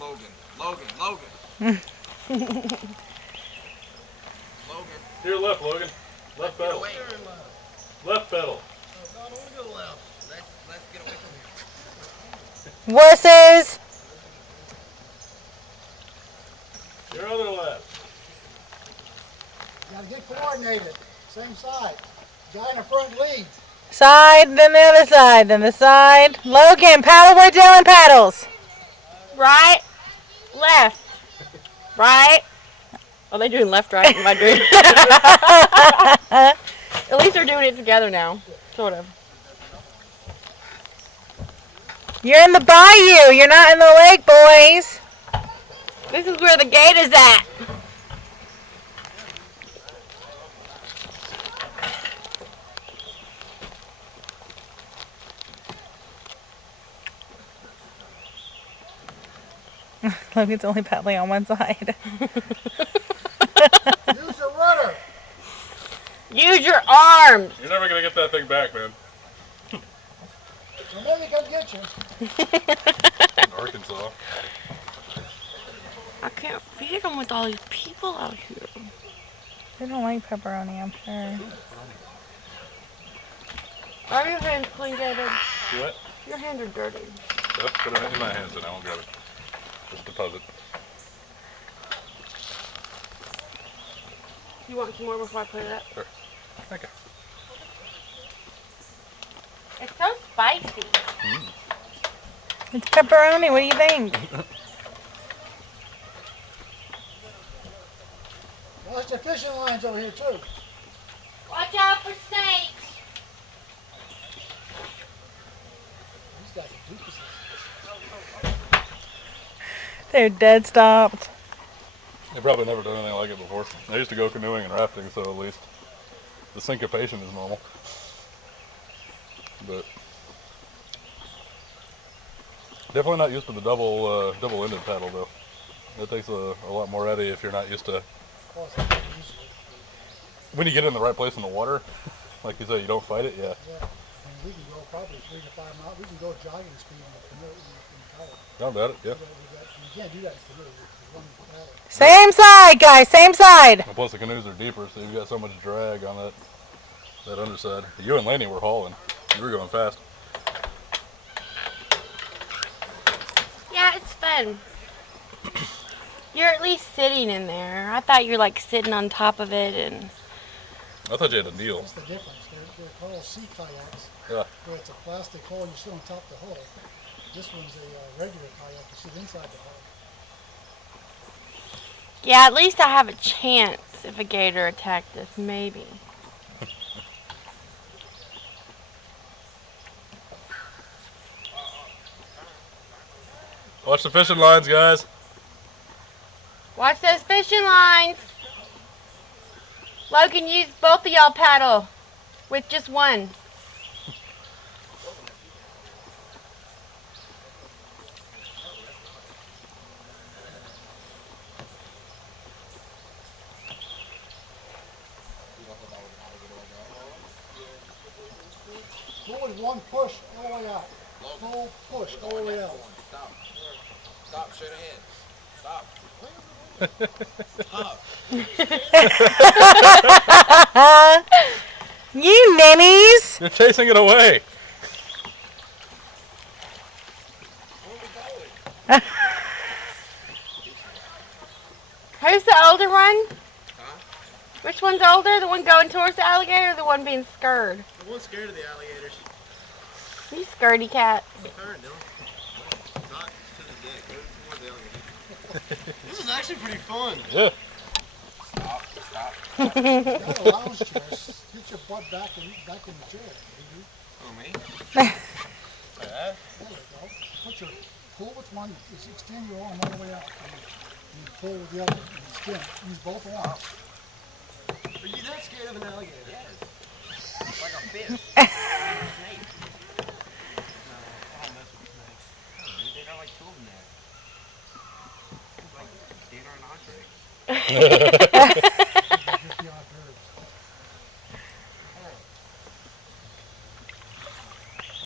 Logan. Logan. Logan. To your left, Logan. Left pedal. Left pedal. No, I don't want to go left. Let's get away from here. Wusses. Your other left. You gotta get coordinated. Same side. Guy in the front leads. Side, then the other side, then the side. Logan, paddle where Dylan paddles. Right, left, right. Are they doing left, right? Am I doing? At least they're doing it together now, sort of. You're in the bayou. You're not in the lake, boys. This is where the gate is at. Logan's only paddling on one side. Use the rudder. Use your arms. You're never going to get that thing back, man. Somebody come get you. In Arkansas. I can't feed them with all these people out here. They don't like pepperoni, I'm sure. Are your hands clean, David? What? Your hands are dirty. Yep, put it in my hands and I won't grab it. Just deposit. You want some more before I put it up? Sure. Okay. It's so spicy. It's pepperoni. What do you think? Watch the fishing lines over here too. Watch out for snakes. These guys are doofuses. They're dead stopped. They've probably never done anything like it before. I used to go canoeing and rafting, so at least the syncopation is normal. But definitely not used to the double-ended paddle though. It takes a lot more out of you if you're not used to. Oh, it's not easy. When you get in the right place in the water, like you said, you don't fight it. Yeah. Yeah. I mean, we can go probably 3 to 5 miles. We can go jogging speed in the canoe, in the kayak. Not bad. Yeah. You can't do that in canoe with one paddle. Same side, guys. Same side. And plus the canoes are deeper, so you've got so much drag on that underside. You and Laney were hauling. You were going fast. Yeah, it's fun. You're at least sitting in there. I thought you were like sitting on top of it and. I thought you had to kneel. That's the difference. They're called sea kayaks. Yeah. Where it's a plastic hull, you sit on top of the hull. This one's a regular kayak, you sit inside the hull. Yeah, at least I have a chance if a gator attacked us, maybe. Watch the fishing lines, guys. Watch those fishing lines. Logan, use both of y'all paddle with just one. Go with one push all the way out. Full push all the way out. Stop. Stop. Straight ahead. Stop. Stop. You ninnies. You're chasing it away. Where are we going? Who's the older one? Huh? Which one's older? The one going towards the alligator or the one being scared? The one's scared of the alligators. You scaredy cat. Turn, Dylan. Not to the deck. Go toward the alligator. This is actually pretty fun. Yeah. Stop. Stop. Got a lounge chair. Get your butt back in the chair, baby. Oh, me? There you go. Pull with one. Just extend your arm all the way out. And then pull with the other. And spin. Use both arms. Are you that scared of an alligator? Yes. Like a fish. Snake. No, I don't mess with snakes. No, dude, they got like 2 of them there. It's like they are an entree.